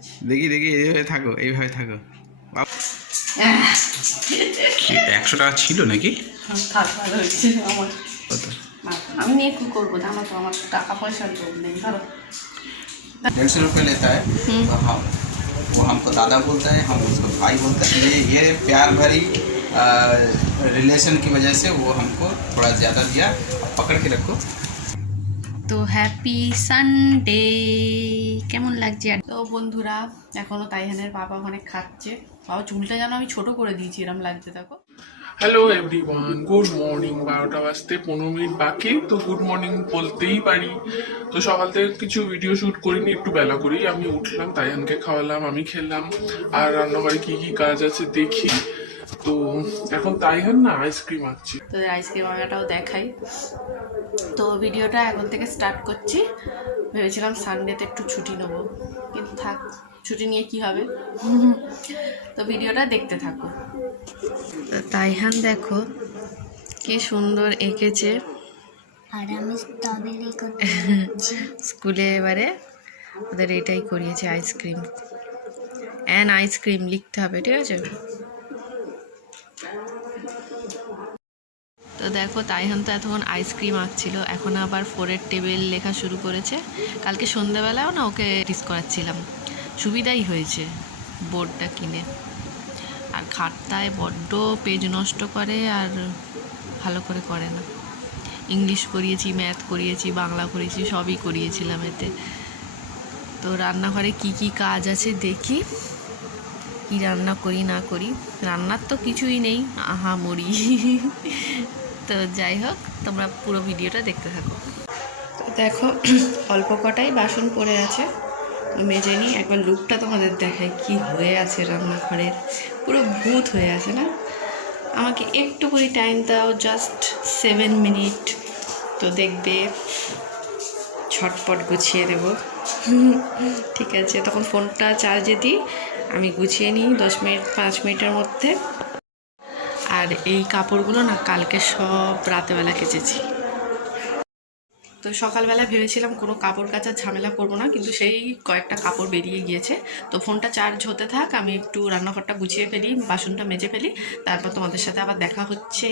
আছে দেখি দেখি এইভাবে থাকো এইভাবে থাকো একশো টাকা ছিল নাকি থাক ভালো হয়েছে আমার কত না, আমি নিয়ে কি করবো জানো তো আমার টাকা পয়সার লোভ নেই ধরো डेढ़ सौ रुपये लेता है तो हम वो हमको दादा बोलता है हम उसको भाई बोलते हैं ये ये प्यार भरी रिलेशन की वजह से वो हमको थोड़ा ज़्यादा दिया अब पकड़ के रखो তো হ্যাপি সানডে কেমন লাগছে আর তো বন্ধুরা এখনও তাইহানের বাবা ওখানে খাচ্ছে। বাবা চুলটা যেন আমি ছোট করে দিয়েছি এরম লাগছে দেখো। হ্যালো এভরিওয়ান গুড মর্নিং বারোটা বাজতে পনেরো মিনিট বাকি তো গুড মর্নিং বলতেই পারি। তো সকাল থেকে কিছু ভিডিও শ্যুট করিনি একটু বেলা করেই আমি উঠলাম তাইহানকে খাওয়ালাম আমি খেলাম আর রান্নাঘরে কি কি কাজ আছে দেখি। তো এখন তাইহান না আইসক্রিম আঁকছি তো আইসক্রিম আনাটাও দেখাই। তো ভিডিওটা এখন থেকে স্টার্ট করছি। ভেবেছিলাম সানডেতে একটু ছুটি নেব। কিন্তু থাক ছুটি নিয়ে কি হবে? তো ভিডিওটা দেখতে থাকো। তো তাইহান দেখো কি সুন্দর এঁকেছে। আর আমি স্কুলে এবারে ওদের এটাই করিয়েছে আইসক্রিম। অ্যান আইসক্রিম লিখতে হবে ঠিক আছে? তো দেখো, তাইহান তো এতক্ষণ আইসক্রিম আঁকছিল। এখন আবার ফোরের টেবিল লেখা শুরু করেছে। কালকে সন্ধ্যাবেলাও না ওকে টিস করাচ্ছিলাম। সুবিধাই হয়েছে বোর্ডটা কিনে। আর খাটটায় বড্ড পেজ নষ্ট করে আর ভালো করে করে না। ইংলিশ করিয়েছি ম্যাথ করিয়েছি, বাংলা করিয়েছি, সবই করিয়েছিলাম এতে। তো রান্নাঘরে কি কি কাজ আছে দেখি। কি রান্না করি না করি। রান্নার তো কিছুই নেই। আহা মরি তো যাই হোক, তোমরা পুরো ভিডিওটা দেখতে থাকো। তো দেখো, অল্প কটাই বাসন পড়ে আছে। মেজে নিই একবার লুকটা তোমাদের দেখায় কি হয়ে আছে রান্নাঘরের। পুরো ভূত হয়ে আছে না? আমাকে একটু করে টাইম দাও জাস্ট সেভেন মিনিট তো দেখবে ছটপট গুছিয়ে দেব। ঠিক আছে, তখন ফোনটা চার্জে দিই, আমি গুছিয়ে নিই দশ মিনিট পাঁচ মিনিটের মধ্যে। আর এই কাপড়গুলো না কালকে সব রাতেবেলা কেচেছি। তো সকালবেলা ভেবেছিলাম কোনো কাপড় কাচার ঝামেলা করব না, কিন্তু সেই কয়েকটা কাপড় বেরিয়ে গিয়েছে। তো ফোনটা চার্জ হতে থাক, আমি একটু রান্নাঘরটা গুছিয়ে ফেলি, বাসনটা মেজে ফেলি, তারপর তোমাদের সাথে আবার দেখা হচ্ছে।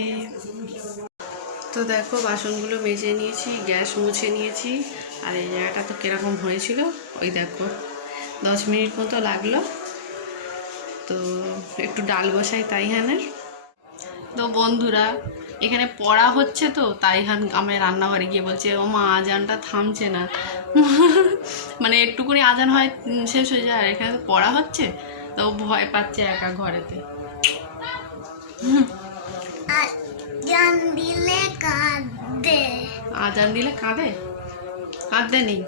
তো দেখো, বাসনগুলো মেজে নিয়েছি, গ্যাস মুছে নিয়েছি, আর এই জায়গাটা তো কীরকম হয়েছিল, ওই দেখো। দশ মিনিট মতো লাগল। তো একটু ডাল বসাই তাইহানের তো বন্ধুরা এখানে পড়া হচ্ছে তো তাইহান আমি রান্নাঘরে গিয়ে বলছে ও মা আজানটা থামছে না। মানে একটুকুনি আজান হয় শেষ হয়ে যায় আর এখানে তো পড়া হচ্ছে তো ভয় পাচ্ছে একা ঘরেতে। দিলে কাঁদে। আজান দিলে কাঁদে? কাঁদতে নেই।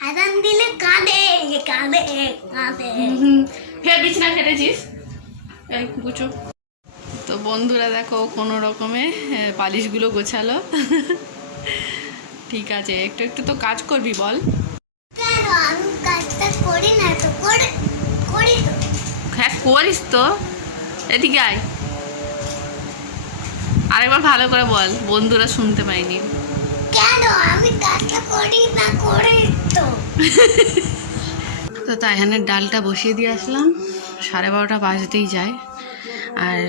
আজান দিলে কাঁদে কাঁদে কাঁদে। ফের বিছনা কেটেছিস এই গুছো। তো বন্ধুরা দেখো কোনো রকমে পালিশগুলো গোছালো। ঠিক আছে, একটু একটু তো কাজ করবি বল। হ্যাঁ করিস তো। এদিকে আয়। আরেকবার ভালো করে বল, বন্ধুরা শুনতে পাইনি তো তো তাইহানের ডালটা বসিয়ে দিয়ে আসলাম। সাড়ে বারোটা বাজতেই যায়। আর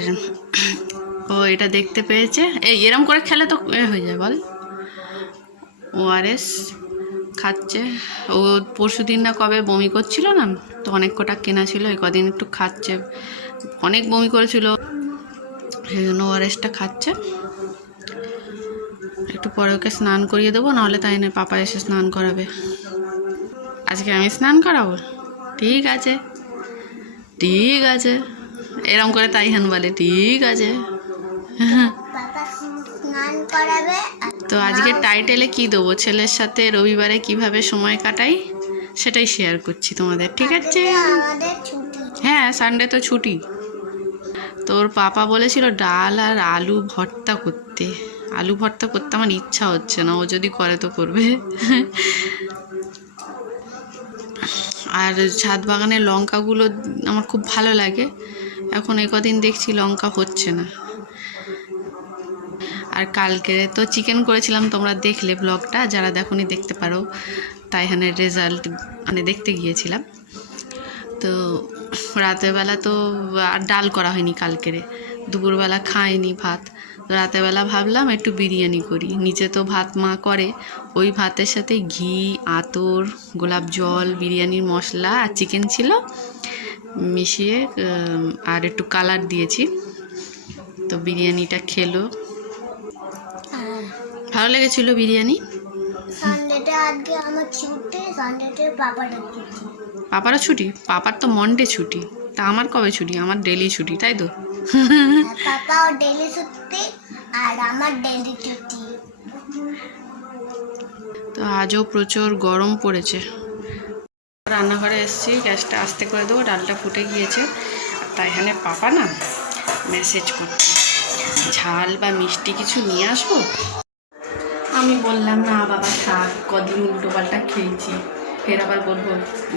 ও এটা দেখতে পেয়েছে। এই, এরম করে খেলে তো এ হয়ে যায়, বল। ওআরএস খাচ্ছে। ও পরশু দিন না কবে বমি করছিল না? তো অনেক কটা কেনা ছিল, এই কদিন একটু খাচ্ছে। অনেক বমি করেছিল। সেই জন্য ওআরএসটা খাচ্ছে। একটু পরে ওকে স্নান করিয়ে দেবো, নাহলে তাই না পাপা এসে স্নান করাবে। আজকে আমি স্নান করাবো? ঠিক আছে। ঠিক আছে। এরম করে তাই হেন বলে ঠিক আছে। তো আজকে টাইটেলে কি দেবো? ছেলের সাথে রবিবারে কীভাবে সময় কাটাই সেটাই শেয়ার করছি তোমাদের ঠিক আছে? হ্যাঁ সানডে তো ছুটি। তোর পাপা বলেছিল ডাল আর আলু ভর্তা করতে। আলু ভর্তা করতে আমার ইচ্ছা হচ্ছে না ও যদি করে তো করবে। আর ছাদ বাগানের লঙ্কাগুলো আমার খুব ভালো লাগে। এখন এই কদিন দেখছি লঙ্কা হচ্ছে না। আর কালকে তো চিকেন করেছিলাম, তোমরা দেখলে ব্লগটা, যারা দেখোনি দেখতে পারো। তাইহানের রেজাল্ট মানে দেখতে গিয়েছিলাম। তো রাতেরবেলা তো আর ডাল করা হয়নি কালকেরে। দুপুরবেলা খাইনি ভাত। রাতেরবেলা ভাবলাম একটু বিরিয়ানি করি। নিচে তো ভাত মা করে। ওই ভাতের সাথে ঘি, আতর, গোলাপ জল, বিরিয়ানির মশলা আর চিকেন ছিল। মিশিয়ে আর একটু কালার দিয়েছি। তো বিরিয়ানিটা খেলো। ভালো লেগেছিল বিরিয়ানি? পাপারও ছুটি? পাপার তো মন্ডে ছুটি। তা আমার কবে ছুটি? আমার ডেলি ছুটি তাই তো? পাপাও ডেলি ছুটি আর আমার ডেলি ছুটি। তো আজও প্রচুর গরম পড়েছে। রান্নাঘরে এসেছি, গ্যাসটা আস্তে করে দেবো, ডালটা ফুটে গিয়েছে। তাই এখানে পাপা না মেসেজ করছে, ঝাল বা মিষ্টি কিছু নিয়ে আসব? আমি বললাম, না বাবা, শাক, কদিন উল্টো পাল্টা খেয়েছি। ফের আবার বলব,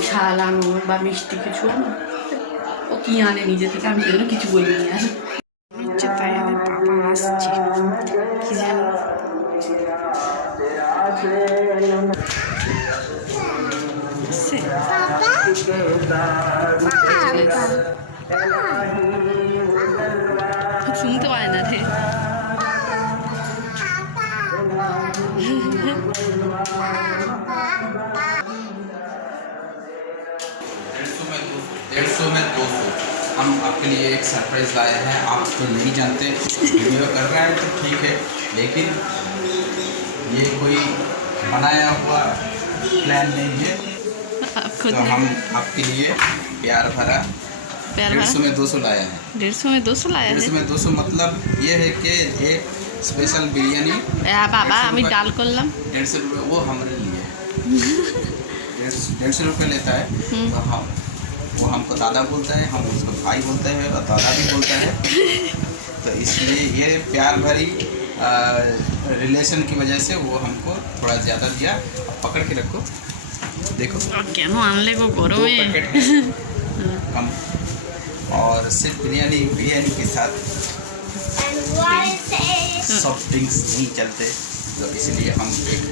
ঝাল আনো বা মিষ্টি কিছু আনো। ও কী আনে নিজে থেকে? আমি সেজন্য কিছু বলিনি আর। হচ্ছে তাই শুনতে পায় না রে डेढ़ सौ में दो सौ हम आपके लिए एक सरप्राइज लाए हैं आप तो नहीं जानते वीडियो कर रहे हैं तो ठीक है लेकिन ये कोई बनाया हुआ प्लान नहीं है आपको तो हम आपके लिए प्यार भरा प्यार डेढ़ भरा सौ में दो सौ लाया है डेढ़ सौ में दो सौ लाया डेढ़ है सौ में दौ सौ मतलब ये है कि एक स्पेशल बिरयानी হ্যাঁ বাবা আমি ডাল করলাম डेढ़ सौ रुपये वो हमारे लिए है डेढ़ सौ- डेढ़ सौ रुपये लेता है हम्म। तो हम वो हमको दादा बोलता है हम उसको भाई बोलते हैं और दादा भी बोलता है तो इसलिए ये प्यार भरी रिलेशन की वजह से वो हमको थोड़ा ज़्यादा दिया अब पकड़ के रखो देखो আর কেন আনলে গো दो গরমে पैकेट है कम और सिर्फ बिरयानी बिरयानी के साथ सॉफ्ट ड्रिंक्स नहीं चलते तो इसलिए हम एक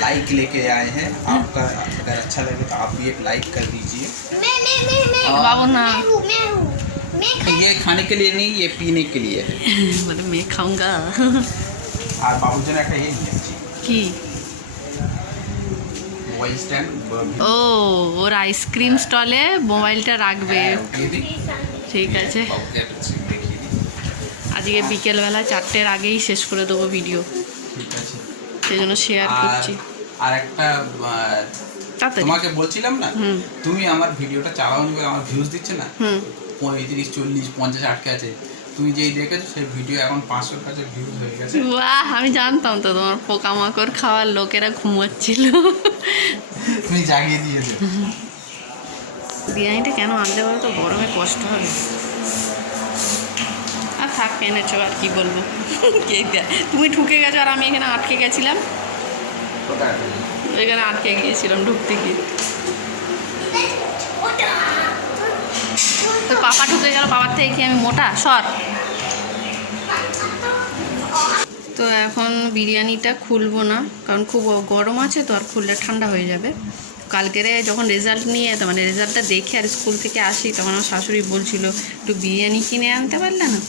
लाइक लेके आए हैं आपका अगर अच्छा लगे तो आप भी एक लाइक कर दीजिए मैं मैं मैं मैं और বাবু না मैं हूँ मैं हूँ मैं खा- ये खाने के लिए नहीं ये पीने के लिए है বলে মেয়ে খাওঙ্গা और बाबू जना का ये नहीं है কি মোবাইল স্ট্যান্ড ও ওর আইসক্রিম স্টলে মোবাইলটা রাখবে। হ্যাঁ, ঠিক আছে। আজকে বিকেলবেলা চারটের আগেই শেষ করে দেবো ভিডিও সেই জন্য শেয়ার করছি। আর একটা তোমাকে বলছিলাম না তুমি আমার ভিডিওটা চালাও আমার ভিউজ দিচ্ছে না? পঁয়ত্রিশ চল্লিশ পঞ্চাশ আটকে আছে। তুমি যেই দেখেছ সেই ভিডিও এখন পাঁচশোর কাছে ভিউজ হয়ে গেছে। বাহ আমি জানতাম তো তোমার পোকামাকড় খাওয়ার লোকেরা ঘুমোচ্ছিল। তুমি জাগিয়ে দিয়েছ বিরিয়ানিটা কেন আনতে পারো তো গরমে কষ্ট হবে। আর থাক এনেছো আর কি বলব? কে তুমি ঢুকে গেছো আর আমি এখানে আটকে গেছিলাম। এখানে আটকে গিয়েছিলাম ঢুকতে গিয়ে। তো পাপা ঢুকে গেল, বাবার থেকে কি আমি মোটা? সর। তো এখন বিরিয়ানিটা খুলবো না, কারণ খুব গরম আছে তো, আর খুললে ঠান্ডা হয়ে যাবে। কালকেরে যখন রেজাল্ট নিয়ে, তো মানে রেজাল্টটা দেখে আর স্কুল থেকে আসি, তখন আমার শাশুড়ি বলছিল, একটু বিরিয়ানি কিনে আনতে পারলে না?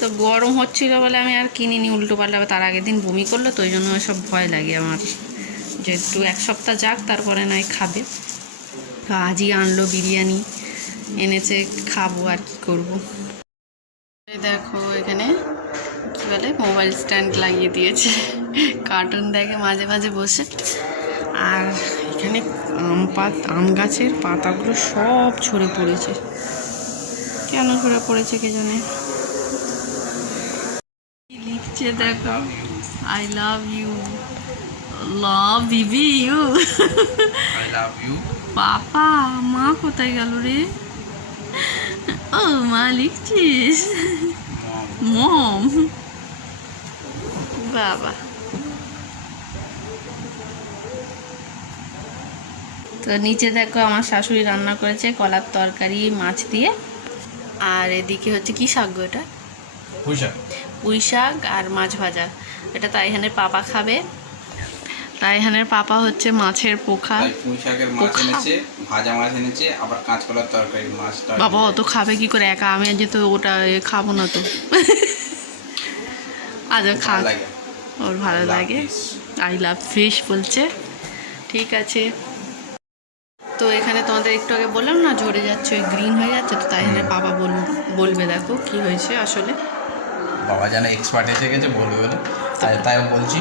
তো গরম হচ্ছিল বলে আমি আর কিনিনি, উল্টো পাল্টা, তার আগের দিন বমি করল, তো ওই জন্য সব ভয় লাগে আমার। যে একটু এক সপ্তাহ যাক, তারপরে নয় খাবে। তো আজই আনলো বিরিয়ানি। এনেছে খাব আর কি করব। দেখো এখানে কি বলে মোবাইল স্ট্যান্ড লাগিয়ে দিয়েছে। কার্টুন দেখে মাঝে মাঝে বসে। আর এখানে আম পাত আম গাছের পাতাগুলো সব ছড়ে পড়েছে। কেন ঝরে পড়েছে কে জানে? লিখছে দেখো? I love you love Bibi you I love you papa মা কোথায় গেল রে? ও মা লিখছিস মম বাবা তো নিচে দেখো আমার শাশুড়ি রান্না করেছে কলার তরকারি মাছ দিয়ে। আর এদিকে হচ্ছে কি শাক গো এটা? খুশা পুঁই শাক আর মাছ ভাজা। এটা তাই এখানে পাপা খাবে। রায়হানের পাপা হচ্ছে মাছের পোখা। পুঁই শাকের মাছ এনেছে ভাজা মাছ এনেছে আবার কাঁচকলার তরকারি মাছটা বাবা অত খাবে কি করে একা? আমি আজ তো ওটা খাব না তো। আজ খা ওর ভালো লাগে। আই লাভ ফিশ বলছে। ঠিক আছে। তো এখানে তোমাদের একটু আগে বললাম না ঝরে যাচ্ছে ওই গ্রিন হয়ে যাচ্ছে তো তাই জন্য বাবা বল বলবে দেখো কি হয়েছে আসলে। বাবা যেন এক্সপার্ট এসে গেছে বলবে বলে। তাই তাই বলছি।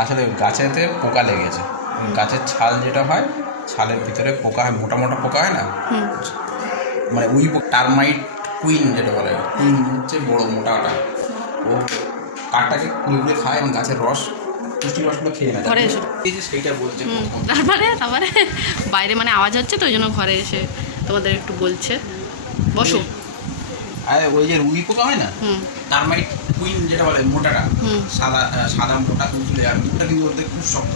আসলে গাছেতে পোকা লেগেছে। গাছের ছাল যেটা হয় ছালের ভিতরে পোকা হয় মোটা মোটা পোকা হয় না? মানে উই টার্মাইট কুইন যেটা বলে কুইন হচ্ছে বড় মোটাটা ও কাঠটাকে কুড়ে কুড়ে খায় এবং গাছের রস পুষ্টি রসগুলো খেয়ে নেয়। ঘরে এসো। এই যে সেইটা বলছে তারপরে তারপরে। বাইরে মানে আওয়াজ হচ্ছে তো ওই জন্য ঘরে এসে তোমাদের একটু বলছে। বসো। আর ওই যে উই পোকা হয় না? টার্মাইট কুইন যেটা বলে মোটাটা। সাদা সাদা মোটা তুলতুলে আর মুখটা কিন্তু ওদের খুব শক্ত।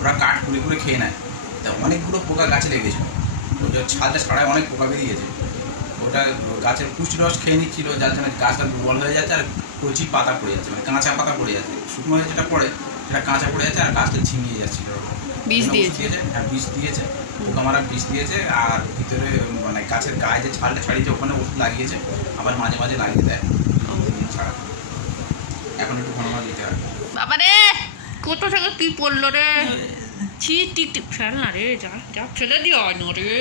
ওরা কাঠ কুড়ে কুড়ে খেয়ে নেয়। তা অনেকগুলো পোকা গাছে লেগেছিল ওটা ছালটা ছাড়ায় অনেক পোকা বেরিয়েছে। ওটা গাছের পুষ্টি রস খেয়ে নিচ্ছিল যার জন্য গাছটা দুর্বল হয়ে যাচ্ছে আর কচি পাতা পড়ে যাচ্ছে মানে কাঁচা পাতা পড়ে যাচ্ছে। শুকনো হয়ে যেটা পড়ে সেটা কাঁচা পড়ে যাচ্ছে আর গাছটা ঝিমিয়ে যাচ্ছিল বীজ ওখানে দিয়েছে। হ্যাঁ বিষ দিয়েছে। পোকা মারা বিষ দিয়েছে আর ভিতরে মানে গাছের গায়ে যে ছালটা ছাড়িয়েছে ওখানে ওষুধ লাগিয়েছে আবার মাঝে মাঝে লাগিয়ে দেয়। ছাড়া। এখন একটু ঘন দিতে হয়। বাবা রে কত টাকা কি পড়ল রে। ছি টিক টিক ফেল না রে যা যা ফেলে দিও না রে।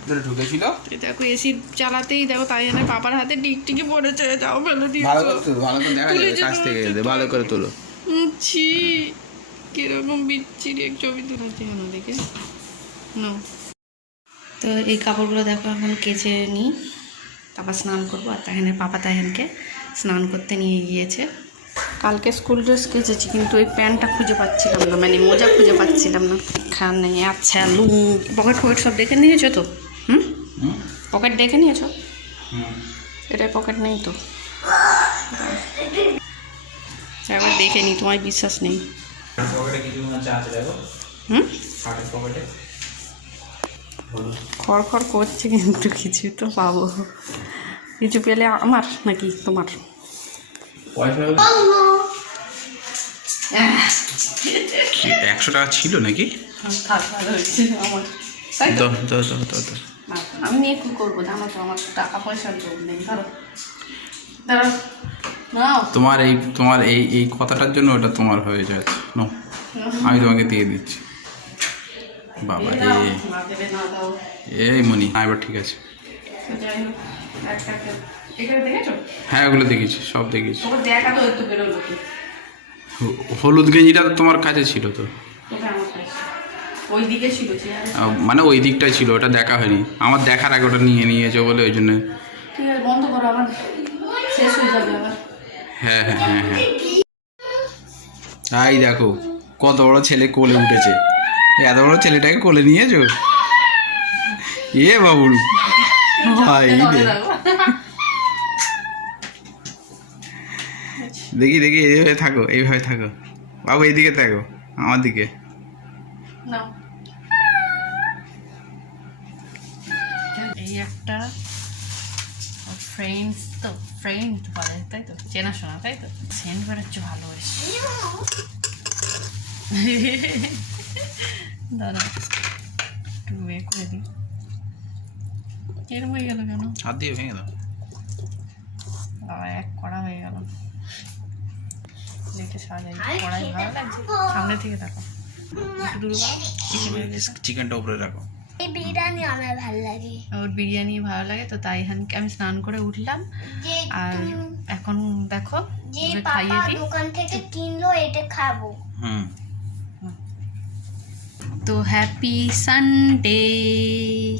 ভিতরে ঢুকেছিল? দেখো এসি চালাতেই দেখো তাই জন্য পাপার হাতে টিকটিকি পড়েছে। যাও ফেলে দিও। ভালো করে ভালো করে দেখা যাবে কাছ থেকে ভালো করে তুলো। ছি। কীরকম বিচ্ছিরি এক ছবি তুলেছে কেন দেখে? নো তো এই কাপড়গুলো দেখো এখন কেচে নিই। তারপর স্নান করব। আর তাহেনের পাপা তাহেনকে স্নান করতে নিয়ে গিয়েছে। কালকে স্কুল ড্রেস কেচেছি কিন্তু ওই প্যান্টটা খুঁজে পাচ্ছিলাম না। মানে মোজা খুঁজে পাচ্ছিলাম না। খানে আচ্ছা লুং পকেট ফকেট সব দেখে নিয়েছো তো? হুম? হুম? পকেট দেখে নিয়েছো? হুম। এটা পকেট নেই তো। একবার দেখে নি তোমার বিশ্বাস নেই। খড় খড় করছে কিন্তু কিছু তো পাবো। কিছু পেলে আমার নাকি তোমার? পয়সা একশো টাকা ছিল নাকি? থাক ভালো হয়েছে আমার তাই তো দাও দাও দাও দাও দাও। না, আমি কী করব জানো তো আমার টাকা পয়সার জন্য নেই ধরো। নাও তোমার এই তোমার এই এই কথাটার জন্য ওটা তোমার হয়ে যাচ্ছে। নো আমি তোমাকে দিয়ে দিচ্ছি। বাবা রে। এই মনি হ্যাঁ এবার ঠিক আছে। হ্যাঁ ওগুলো দেখেছি সব দেখেছি। হলুদ গেঞ্জিটা তোমার কাছে ছিল তো। আমার মানে ওই দিকটাই ছিল ওটা দেখা হয়নি। আমার দেখার আগে ওটা নিয়ে নিয়েছে বলে ওই জন্য। বন্ধ করো আবার শেষ হয়ে যাবে আবার। হ্যাঁ হ্যাঁ হ্যাঁ হ্যাঁ। এই দেখো, কত বড় ছেলে কোলে উঠেছে। এত বড় ছেলেটাকে কোলে নিয়েছো? এ বাবুল, ভাই। দেখি দেখি, এইভাবে থাকো এইভাবে থাকো। বাবু, এইদিকে থাকো, আমার দিকে। এই একটা ফ্রেন্ডস তো ফ্রেন্ড বলে তাই তো? চেনাশোনা তাই তো? সেন্ট বেরোচ্ছে ভালো দাঁড়া একটু এ করে দিই। এরম হয়ে গেল কেন? হাত দিয়ে ভেঙে দাও। বাবা এক কড়া হয়ে গেল। দেখে সাজাই কড়াই ভালো লাগছে। সামনে থেকে দেখো। চিকেনটা উপরে রাখো। এই বিরিয়ানি আমার ভালো লাগে। ওর বিরিয়ানি ভালো লাগে তো তাই হানকে আমি স্নান করে উঠলাম। আর এখন দেখো যে পাপা খাইয়ে দিই। দোকান থেকে কিনলো এটা খাব। হুম। তো হ্যাপি সানডে।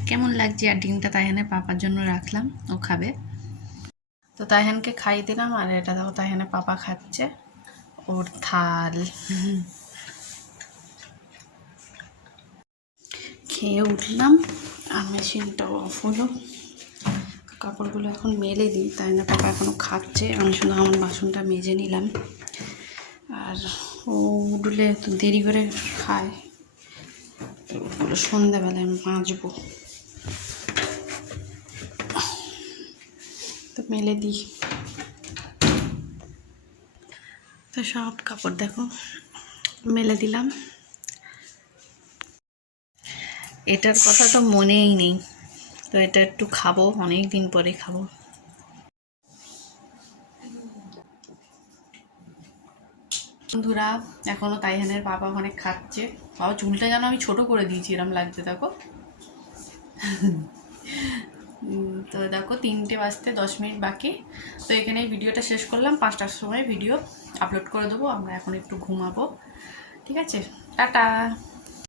কেমন লাগছে আর ডিমটা তাইহানের পাপার জন্য রাখলাম? ও খাবে। তো তাইহানকে খাইয়ে দিলাম আর এটা দেখো তাইহানের পাপা খাচ্ছে। ওর থাল। খেয়ে উঠলাম। আর মেশিনটা অফ হলো। কাপড়গুলো এখন মেলে দিই, তাই না? পাপা এখনও খাচ্ছে। আমি শুধু আমার বাসনটা মেজে নিলাম। আর ও উঠলে দেরি করে খায়। তো ওগুলো সন্ধ্যাবেলায় আমি মাজবো। তো মেলে দিই। তো সব কাপড় দেখো, মেলে দিলাম। এটার কথা তো মনেই নেই। তো এটা একটু খাব অনেক দিন পরে খাব। বন্ধুরা, এখনও তাইহানের বাবা অনেক খাচ্ছে। বাবা, চুলটা যেন আমি ছোট করে দিয়েছি, এরম লাগছে, দেখো। তো দেখো, তিনটে বাজতে দশ মিনিট বাকি। তো এখানে ভিডিওটা শেষ করলাম। পাঁচটার সময় ভিডিও আপলোড করে দেবো। আমরা এখন একটু ঘুমাবো। ঠিক আছে? টাটা!